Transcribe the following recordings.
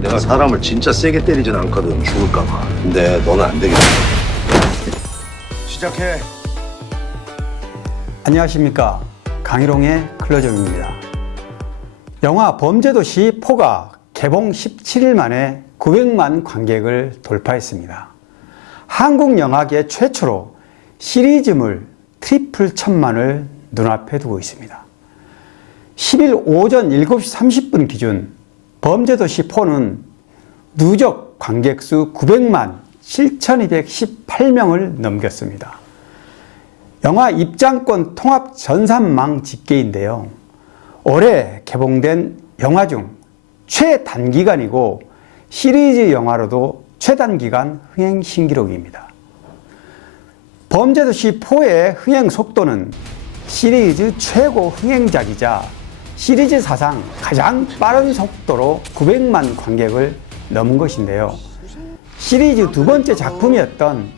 내가 사람을 진짜 세게 때리진 않거든, 죽을까봐. 근데 너는 안 되겠다. 시작해. 안녕하십니까, 강희롱의 클로저입니다. 영화 범죄도시 4가 개봉 17일 만에 900만 관객을 돌파했습니다. 한국 영화계 최초로 시리즈물 트리플 천만을 눈앞에 두고 있습니다. 10일 오전 7시 30분 기준 범죄도시 4는 누적 관객수 900만 7,218명을 넘겼습니다. 영화 입장권 통합 전산망 집계인데요. 올해 개봉된 영화 중 최단기간이고 시리즈 영화로도 최단기간 흥행 신기록입니다. 범죄도시 4의 흥행 속도는 시리즈 최고 흥행작이자 시리즈 사상 가장 빠른 속도로 900만 관객을 넘은 것인데요. 시리즈 두 번째 작품이었던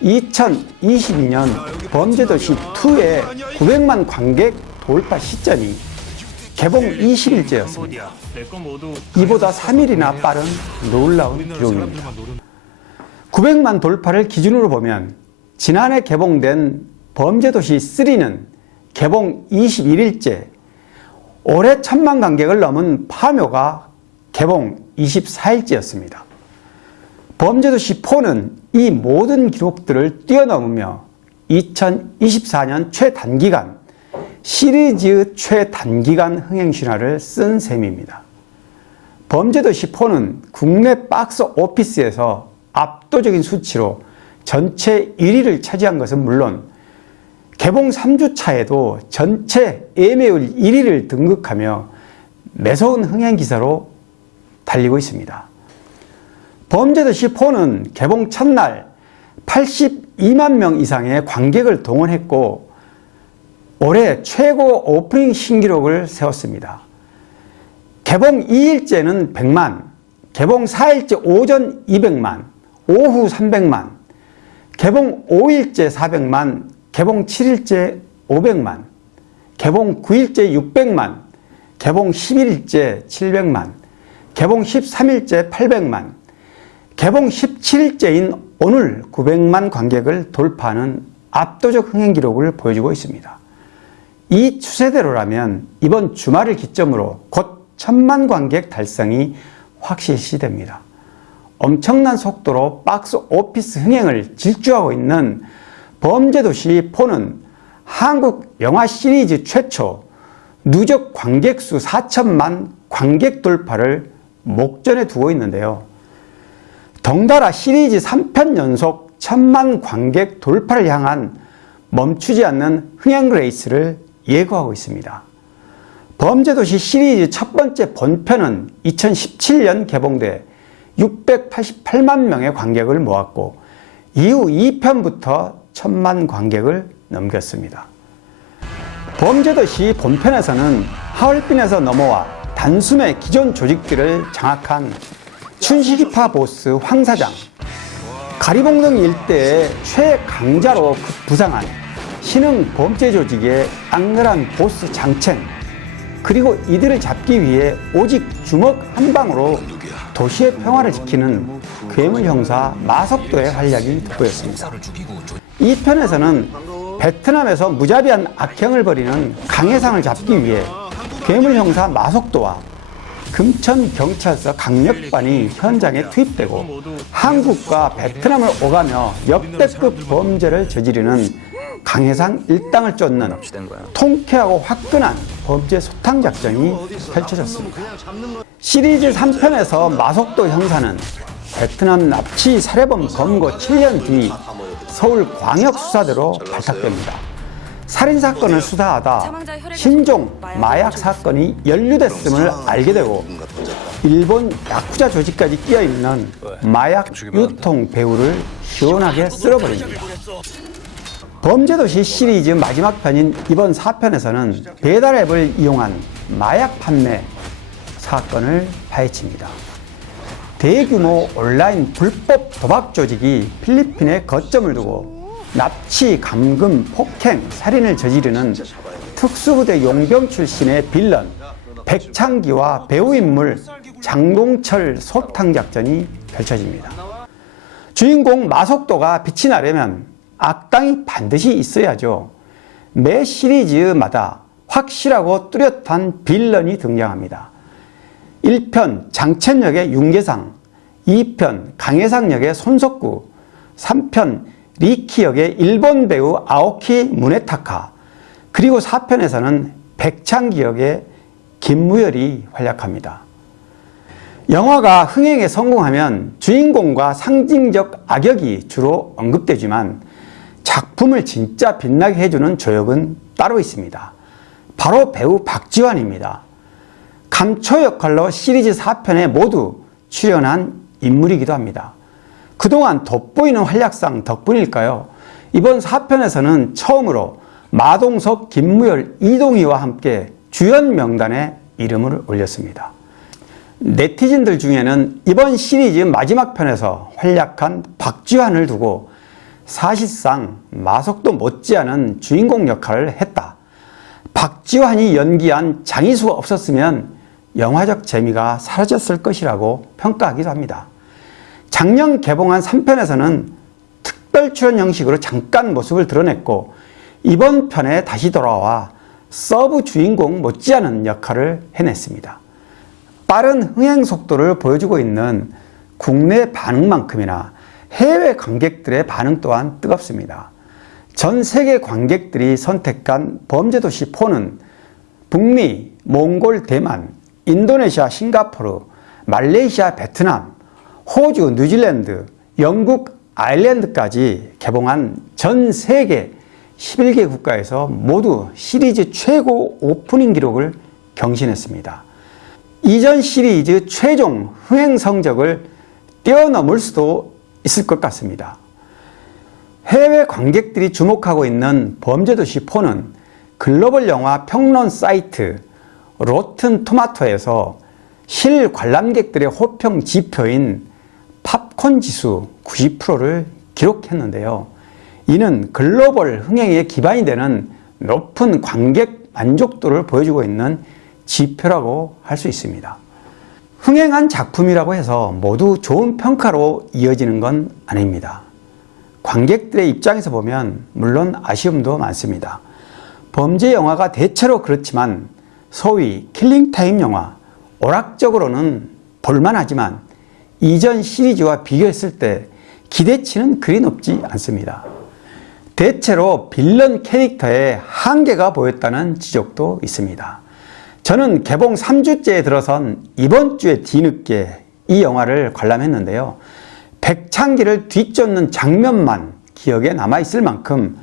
2022년 범죄도시 2의 900만 관객 돌파 시점이 개봉 20일째였습니다. 이보다 3일이나 빠른 놀라운 기록입니다. 900만 돌파를 기준으로 보면 지난해 개봉된 범죄도시 3는 개봉 21일째, 올해 1000만 관객을 넘은 파묘가 개봉 24일째였습니다. 범죄도시 4는 이 모든 기록들을 뛰어넘으며 2024년 최단기간 시리즈 최단기간 흥행 신화를 쓴 셈입니다. 범죄도시 4는 국내 박스 오피스에서 압도적인 수치로 전체 1위를 차지한 것은 물론 개봉 3주 차에도 전체 예매율 1위를 등극하며 매서운 흥행 기사로 달리고 있습니다. 범죄도시 4는 개봉 첫날 82만 명 이상의 관객을 동원했고 올해 최고 오프닝 신기록을 세웠습니다. 개봉 2일째는 100만, 개봉 4일째 오전 200만, 오후 300만, 개봉 5일째 400만, 개봉 7일째 500만, 개봉 9일째 600만, 개봉 11일째 700만, 개봉 13일째 800만, 개봉 17일째인 오늘 900만 관객을 돌파하는 압도적 흥행 기록을 보여주고 있습니다. 이 추세대로라면 이번 주말을 기점으로 곧 1000만 관객 달성이 확실시됩니다. 엄청난 속도로 박스 오피스 흥행을 질주하고 있는 범죄도시 4는 한국 영화 시리즈 최초 누적 관객수 4천만 관객 돌파를 목전에 두고 있는데요. 덩달아 시리즈 3편 연속 1000만 관객 돌파를 향한 멈추지 않는 흥행 레이스를 예고하고 있습니다. 범죄도시 시리즈 첫 번째 본편은 2017년 개봉돼 688만 명의 관객을 모았고 이후 2편부터 1000만 관객을 넘겼습니다. 범죄도시 본편에서는 하얼빈에서 넘어와 단숨에 기존 조직들을 장악한 춘시리파 보스 황 사장, 가리봉동 일대의 최강자로 부상한 신흥 범죄 조직의 악랄한 보스 장첸, 그리고 이들을 잡기 위해 오직 주먹 한 방으로 도시의 평화를 지키는 괴물 형사 마석도의 활약이 돋보였습니다. 이 편에서는 베트남에서 무자비한 악행을 벌이는 강해상을 잡기 위해 괴물 형사 마석도와 금천 경찰서 강력반이 현장에 투입되고 한국과 베트남을 오가며 역대급 범죄를 저지르는 강해상 일당을 쫓는 통쾌하고 화끈한 범죄 소탕 작전이 펼쳐졌습니다. 시리즈 3편에서 마석도 형사는 베트남 납치 살해범 검거 7년 뒤 서울 광역수사대로 발탁됩니다. 살인사건을 수사하다 신종 마약 사건이 연루됐음을 알게 되고 일본 야쿠자 조직까지 끼어있는 마약 유통 배후를 시원하게 쓸어버립니다. 범죄도시 시리즈 마지막 편인 이번 4편에서는 배달 앱을 이용한 마약 판매 사건을 파헤칩니다. 대규모 온라인 불법 도박 조직이 필리핀에 거점을 두고 납치, 감금, 폭행, 살인을 저지르는 특수부대 용병 출신의 빌런 백창기와 배우 인물 장동철 소탕작전이 펼쳐집니다. 주인공 마속도가 빛이 나려면 악당이 반드시 있어야죠. 매 시리즈마다 확실하고 뚜렷한 빌런이 등장합니다. 1편 장첸 역의 윤계상, 2편 강혜상 역의 손석구, 3편 리키 역의 일본 배우 아오키 무네타카, 그리고 4편에서는 백창기 역의 김무열이 활약합니다. 영화가 흥행에 성공하면 주인공과 상징적 악역이 주로 언급되지만 작품을 진짜 빛나게 해주는 조역은 따로 있습니다. 바로 배우 박지환입니다. 감초 역할로 시리즈 4편에 모두 출연한 인물이기도 합니다. 그동안 돋보이는 활약상 덕분일까요? 이번 4편에서는 처음으로 마동석, 김무열, 이동희와 함께 주연 명단에 이름을 올렸습니다. 네티즌들 중에는 이번 시리즈 마지막 편에서 활약한 박지환을 두고 사실상 마속도 못지않은 주인공 역할을 했다. 박지환이 연기한 장이수가 없었으면 영화적 재미가 사라졌을 것이라고 평가하기도 합니다. 작년 개봉한 3편에서는 특별 출연 형식으로 잠깐 모습을 드러냈고 이번 편에 다시 돌아와 서브 주인공 못지않은 역할을 해냈습니다. 빠른 흥행 속도를 보여주고 있는 국내 반응만큼이나 해외 관객들의 반응 또한 뜨겁습니다. 전 세계 관객들이 선택한 범죄도시 4는 북미, 몽골, 대만, 인도네시아, 싱가포르, 말레이시아, 베트남, 호주, 뉴질랜드, 영국, 아일랜드까지 개봉한 전 세계 11개 국가에서 모두 시리즈 최고 오프닝 기록을 경신했습니다. 이전 시리즈 최종 흥행 성적을 뛰어넘을 수도 있을 것 같습니다. 해외 관객들이 주목하고 있는 범죄도시 4는 글로벌 영화 평론 사이트 로튼 토마토에서 실관람객들의 호평 지표인 팝콘 지수 90%를 기록했는데요. 이는 글로벌 흥행의 기반이 되는 높은 관객 만족도를 보여주고 있는 지표라고 할 수 있습니다. 흥행한 작품이라고 해서 모두 좋은 평가로 이어지는 건 아닙니다. 관객들의 입장에서 보면 물론 아쉬움도 많습니다. 범죄 영화가 대체로 그렇지만 소위 킬링타임 영화, 오락적으로는 볼만하지만 이전 시리즈와 비교했을 때 기대치는 그리 높지 않습니다. 대체로 빌런 캐릭터에 한계가 보였다는 지적도 있습니다. 저는 개봉 3주째에 들어선 이번 주에 뒤늦게 이 영화를 관람했는데요. 백창기를 뒤쫓는 장면만 기억에 남아있을 만큼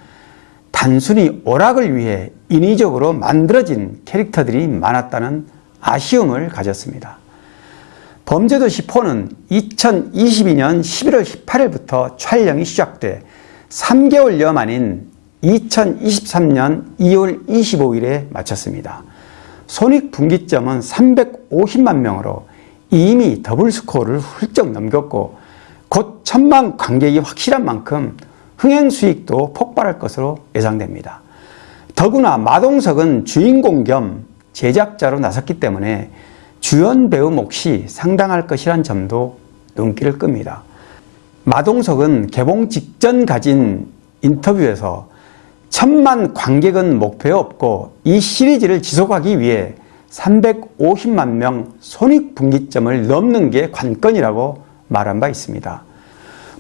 단순히 오락을 위해 인위적으로 만들어진 캐릭터들이 많았다는 아쉬움을 가졌습니다. 범죄도시 4는 2022년 11월 18일부터 촬영이 시작돼 3개월여 만인 2023년 2월 25일에 마쳤습니다. 손익분기점은 350만 명으로 이미 더블 스코어를 훌쩍 넘겼고 곧 1000만 관객이 확실한 만큼 흥행 수익도 폭발할 것으로 예상됩니다. 더구나 마동석은 주인공 겸 제작자로 나섰기 때문에 주연 배우 몫이 상당할 것이란 점도 눈길을 끕니다. 마동석은 개봉 직전 가진 인터뷰에서 1000만 관객은 목표에 없고 이 시리즈를 지속하기 위해 350만 명 손익분기점을 넘는 게 관건이라고 말한 바 있습니다.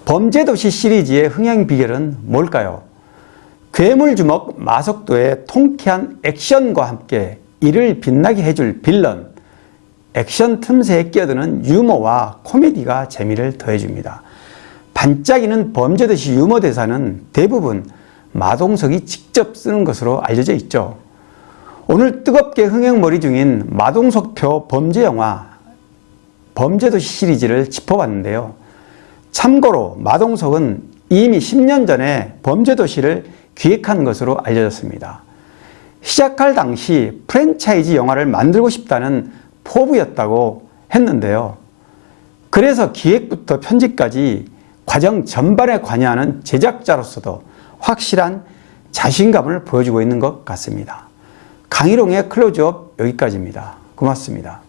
범죄도시 시리즈의 흥행 비결은 뭘까요? 괴물주먹 마속도의 통쾌한 액션과 함께 이를 빛나게 해줄 빌런, 액션 틈새에 끼어드는 유머와 코미디가 재미를 더해줍니다. 반짝이는 범죄도시 유머 대사는 대부분 마동석이 직접 쓰는 것으로 알려져 있죠. 오늘 뜨겁게 흥행몰이 중인 마동석표 범죄영화 범죄도시 시리즈를 짚어봤는데요. 참고로 마동석은 이미 10년 전에 범죄도시를 기획한 것으로 알려졌습니다. 시작할 당시 프랜차이즈 영화를 만들고 싶다는 포부였다고 했는데요. 그래서 기획부터 편집까지 과정 전반에 관여하는 제작자로서도 확실한 자신감을 보여주고 있는 것 같습니다. 강희롱의 클로즈업 여기까지입니다. 고맙습니다.